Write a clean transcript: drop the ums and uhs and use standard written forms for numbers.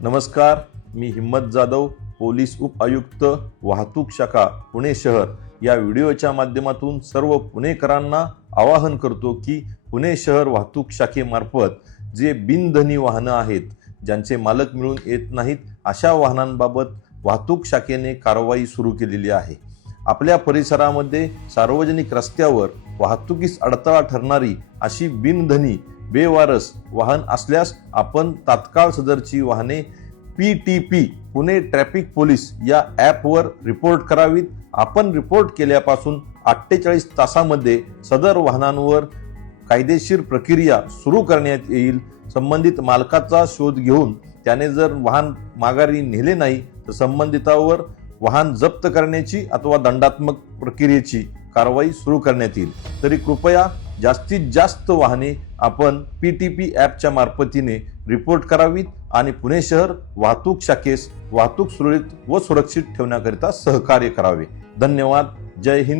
नमस्कार, मी हिम्मत जाधव, पोलीस उप आयुक्त, वाहतूक शाखा, पुणे शहर या व्हिडिओच्या माध्यमातून सर्व पुणेकरांना आवाहन करतो की पुणे शहर वाहतूक शाखेमार्फत जे बिनधनी वाहनं आहेत, ज्यांचे मालक मिळून येत नाहीत, अशा वाहनांबाबत वाहतूक शाखेने कारवाई सुरू केलेली आहे। आपल्या परिसरामध्ये सार्वजनिक रस्त्यावर वाहतुकीस अडथळा ठरणारी अशी बिनधनी बेवारस वाहन असल्यास आपण तात्काळ सदरची वाहने PTP पुणे ट्रॅफिक पोलीस या ॲपवर रिपोर्ट करावीत। आपण रिपोर्ट केल्यापासून 48 तासामध्ये सदर वाहनांवर कायदेशीर प्रक्रिया सुरू करण्यात येईल। संबंधित मालकाचा शोध घेऊन त्याने जर वाहन माघारी नेले नाही तर संबंधितावर वाहन जप्त करण्याची अथवा दंडात्मक प्रक्रियेची कारवाई सुरू करण्यात येईल। तरी कृपया जास्तीत जास्त वाहने आपण PTP ॲपच्या मार्फतीने रिपोर्ट करावीत आणि पुणे शहर वाहतूक शाखेस वाहतूक सुरळीत व सुरक्षित ठेवण्याकरिता सहकार्य करावे। धन्यवाद। जय हिंद।